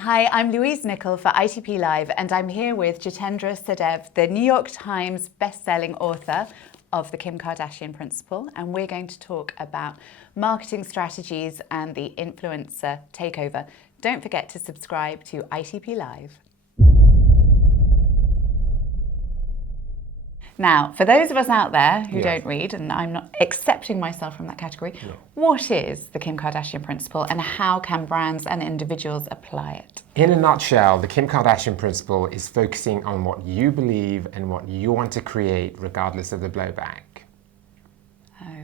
Hi, I'm Louise Nichol for ITP Live, and I'm here with Jeetendr Sehdev, the New York Times best-selling author of the Kim Kardashian Principle, and we're going to talk about marketing strategies and the influencer takeover. Don't forget to subscribe to ITP Live. Now, for those of us out there who don't read, and I'm not accepting myself from that category, what is the Kim Kardashian Principle and how can brands and individuals apply it? In a nutshell, the Kim Kardashian Principle is focusing on what you believe and what you want to create regardless of the blowback.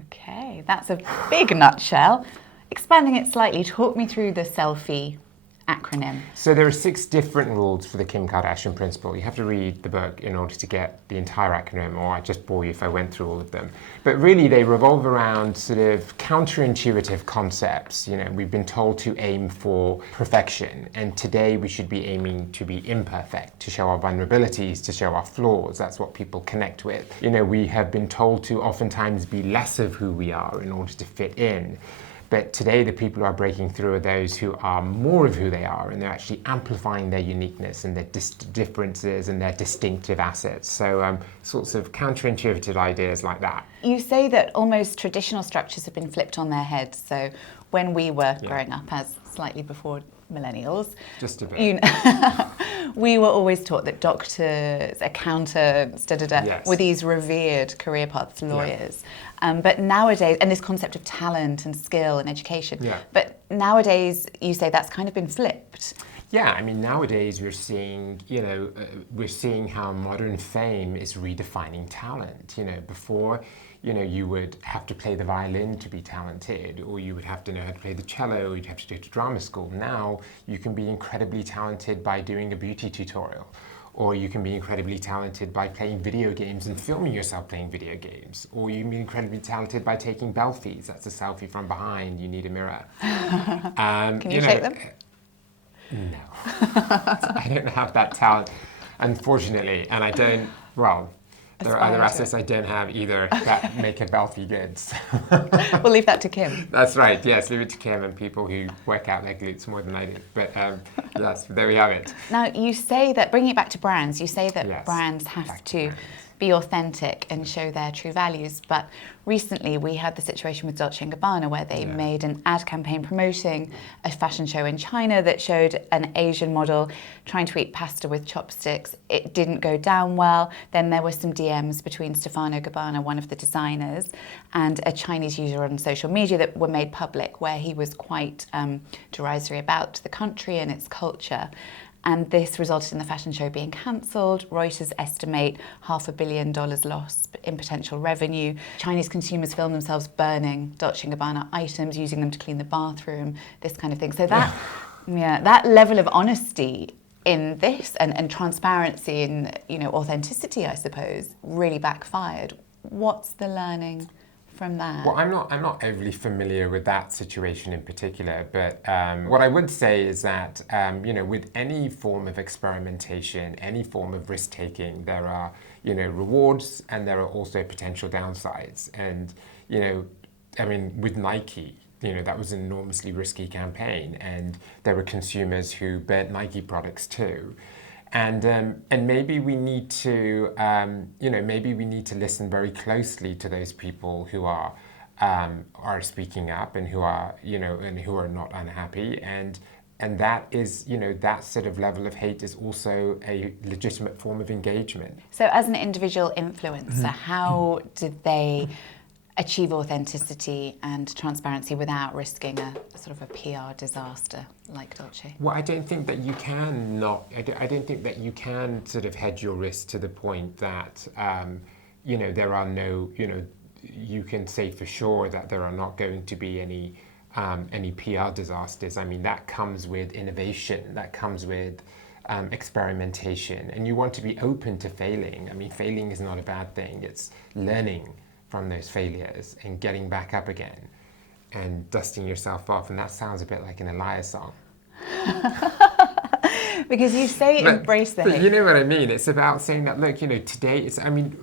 Okay, that's a big nutshell. Expanding it slightly, talk me through the selfie acronym. So there are 6 different rules for the Kim Kardashian Principle. You have to read the book in order to get the entire acronym, or I'd just bore you if I went through all of them. But really they revolve around sort of counterintuitive concepts. You know, we've been told to aim for perfection, and today we should be aiming to be imperfect, to show our vulnerabilities, to show our flaws. That's what people connect with. You know, we have been told to oftentimes be less of who we are in order to fit in. But today, the people who are breaking through are those who are more of who they are, and they're actually amplifying their uniqueness and their differences and their distinctive assets. So sorts of counterintuitive ideas like that. You say that almost traditional structures have been flipped on their heads. So when we were growing up, as slightly before millennials, just a bit. You know, we were always taught that doctors, accountants, were these revered career paths, lawyers. But nowadays, and this concept of talent and skill and education, but nowadays you say that's kind of been flipped. Yeah, I mean, nowadays we're seeing, we're seeing how modern fame is redefining talent. You know, before, you would have to play the violin to be talented, or you would have to know how to play the cello, or you'd have to go to drama school. Now, you can be incredibly talented by doing a beauty tutorial, or you can be incredibly talented by playing video games and filming yourself playing video games, or you can be incredibly talented by taking belfies. That's a selfie from behind, you need a mirror. Can you shake them? No, I don't have that talent, unfortunately, and I don't, there are other assets I don't have either that make a belfie good. So. We'll leave that to Kim. That's right, yes, leave it to Kim and people who work out their glutes more than I do. But yes, there we have it. Now, you say that, bringing it back to brands, you say that brands have to be authentic and show their true values. But recently we had the situation with Dolce Gabbana where they made an ad campaign promoting a fashion show in China that showed an Asian model trying to eat pasta with chopsticks. It didn't go down well. Then there were some DMs between Stefano Gabbana, one of the designers, and a Chinese user on social media that were made public where he was quite derisory about the country and its culture. And this resulted in the fashion show being cancelled. Reuters estimate $500 million loss in potential revenue. Chinese consumers film themselves burning Dolce & Gabbana items, using them to clean the bathroom, this kind of thing. So that, that level of honesty in this and transparency and authenticity, I suppose, really backfired. What's the learning from that? Well, I'm not overly familiar with that situation in particular, but what I would say is that with any form of experimentation, any form of risk-taking, there are rewards and there are also potential downsides. And with Nike, that was an enormously risky campaign, and there were consumers who burnt Nike products too. And maybe we need to, listen very closely to those people who are speaking up and who are, and who are not unhappy. And that is, that sort of level of hate is also a legitimate form of engagement. So, as an individual influencer, how did they achieve authenticity and transparency without risking a sort of a PR disaster like Dolce? Well, I don't think that you can I don't think that you can sort of hedge your risk to the point that, there are no, you can say for sure that there are not going to be any PR disasters. I mean, that comes with innovation, that comes with experimentation, and you want to be open to failing. I mean, failing is not a bad thing. It's learning from those failures and getting back up again and dusting yourself off. And that sounds a bit like an Elias song. Because you say embrace the hate. But you know what I mean? It's about saying that, look, today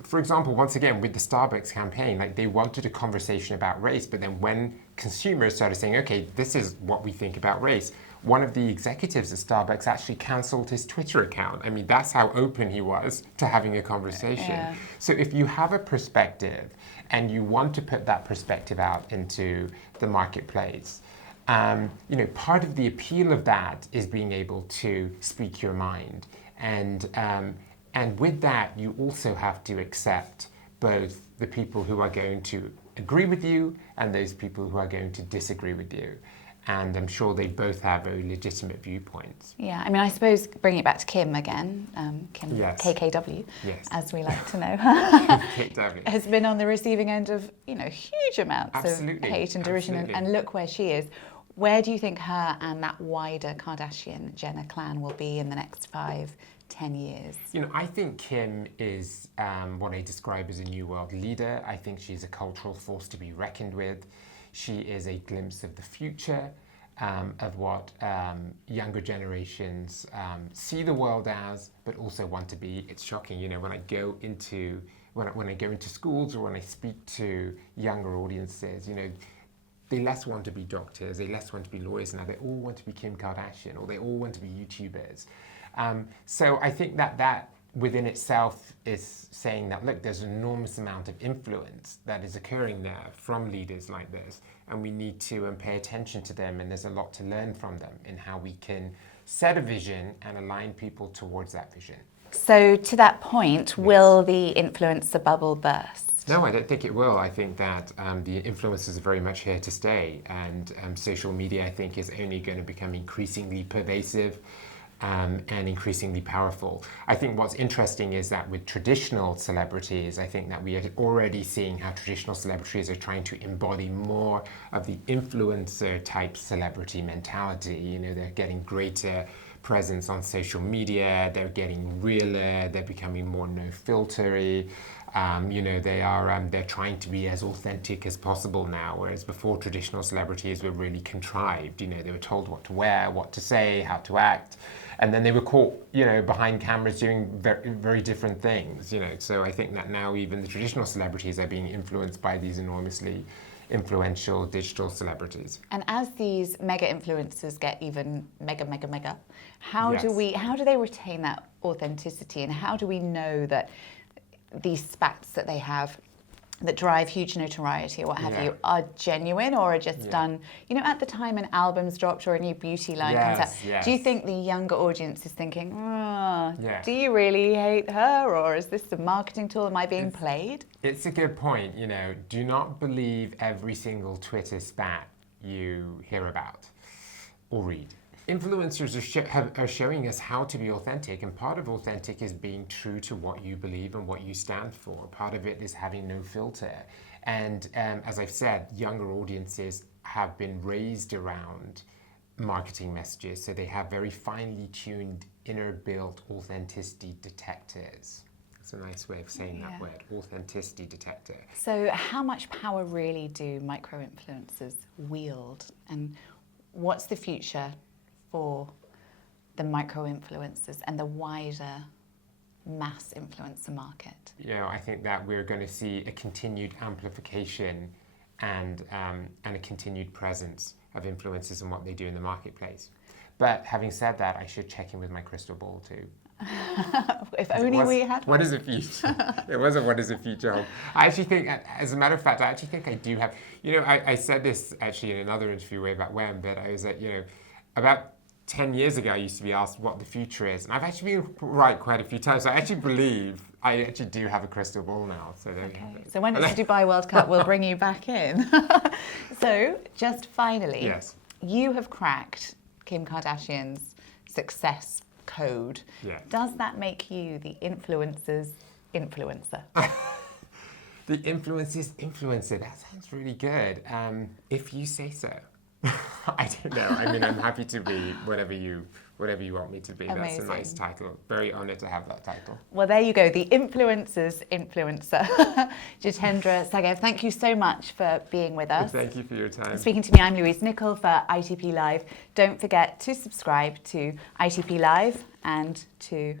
for example, once again, with the Starbucks campaign, like they wanted a conversation about race, but then when consumers started saying, okay, this is what we think about race, one of the executives at Starbucks actually cancelled his Twitter account. I mean, that's how open he was to having a conversation. Yeah. So if you have a perspective and you want to put that perspective out into the marketplace, part of the appeal of that is being able to speak your mind. And with that, you also have to accept both the people who are going to agree with you and those people who are going to disagree with you. And I'm sure they both have very legitimate viewpoints. Yeah, I mean, I suppose bringing it back to Kim again, Kim, yes. KKW, yes. as we like to know, has been on the receiving end of, huge amounts Absolutely. of hate and derision. And look where she is. Where do you think her and that wider Kardashian-Jenner clan will be in the next 5-10 years? I think Kim is what I describe as a new world leader. I think she's a cultural force to be reckoned with. She is a glimpse of the future, of what younger generations see the world as, but also want to be. It's shocking, when I go into schools or when I speak to younger audiences, they less want to be doctors, they less want to be lawyers now. They all want to be Kim Kardashian, or they all want to be YouTubers. So I think that within itself is saying that, look, there's an enormous amount of influence that is occurring there from leaders like this, and we need to pay attention to them, and there's a lot to learn from them in how we can set a vision and align people towards that vision. So to that point, will the influencer bubble burst? No, I don't think it will. I think that the influencers are very much here to stay, and social media, I think, is only going to become increasingly pervasive and increasingly powerful. I think what's interesting is that with traditional celebrities, I think that we are already seeing how traditional celebrities are trying to embody more of the influencer type celebrity mentality. They're getting greater presence on social media, they're getting realer, they're becoming more no-filtery. They're trying to be as authentic as possible now, whereas before traditional celebrities were really contrived. They were told what to wear, what to say, how to act, and then they were caught, behind cameras doing very, very different things. So I think that now even the traditional celebrities are being influenced by these enormously influential digital celebrities. And as these mega influencers get even mega, how Yes. do they retain that authenticity, and how do we know that these spats that they have that drive huge notoriety or what have you are genuine, or are just done, at the time an album's dropped or a new beauty line comes out? Yes. Do you think the younger audience is thinking, do you really hate her, or is this a marketing tool? Am I being played? It's a good point. Do not believe every single Twitter spat you hear about or read. Influencers are showing us how to be authentic, and part of authentic is being true to what you believe and what you stand for. Part of it is having no filter. And as I've said, younger audiences have been raised around marketing messages, so they have very finely tuned, inner-built authenticity detectors. It's a nice way of saying that word, authenticity detector. So how much power really do micro-influencers wield, and what's the future for the micro-influencers and the wider mass influencer market? I think that we're going to see a continued amplification and a continued presence of influencers and what they do in the marketplace. But having said that, I should check in with my crystal ball too. If only we had one. What is the future? It wasn't what is the future hold. I actually think, as a matter of fact, I do have, I said this actually in another interview way back when, but I was like, about 10 years ago, I used to be asked what the future is. And I've actually been right quite a few times. So I actually believe I actually do have a crystal ball now. So there you have it. So when it's the Dubai World Cup, we'll bring you back in. So just finally, you have cracked Kim Kardashian's success code. Yeah. Does that make you the influencer's influencer? The influencer's influencer. That sounds really good. If you say so. I don't know. I mean, I'm happy to be whatever you want me to be. Amazing. That's a nice title. Very honoured to have that title. Well, there you go. The influencer's influencer. Jitendr Sehdev, thank you so much for being with us. Thank you for your time. Speaking to me, I'm Louise Nichol for ITP Live. Don't forget to subscribe to ITP Live and to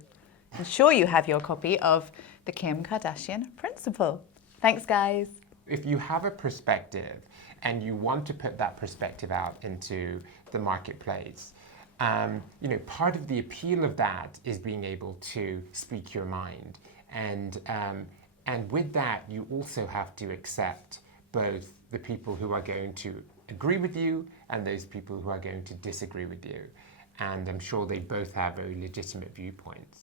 ensure you have your copy of the Kim Kardashian Principle. Thanks, guys. If you have a perspective and you want to put that perspective out into the marketplace, part of the appeal of that is being able to speak your mind. And with that, you also have to accept both the people who are going to agree with you and those people who are going to disagree with you. And I'm sure they both have very legitimate viewpoints.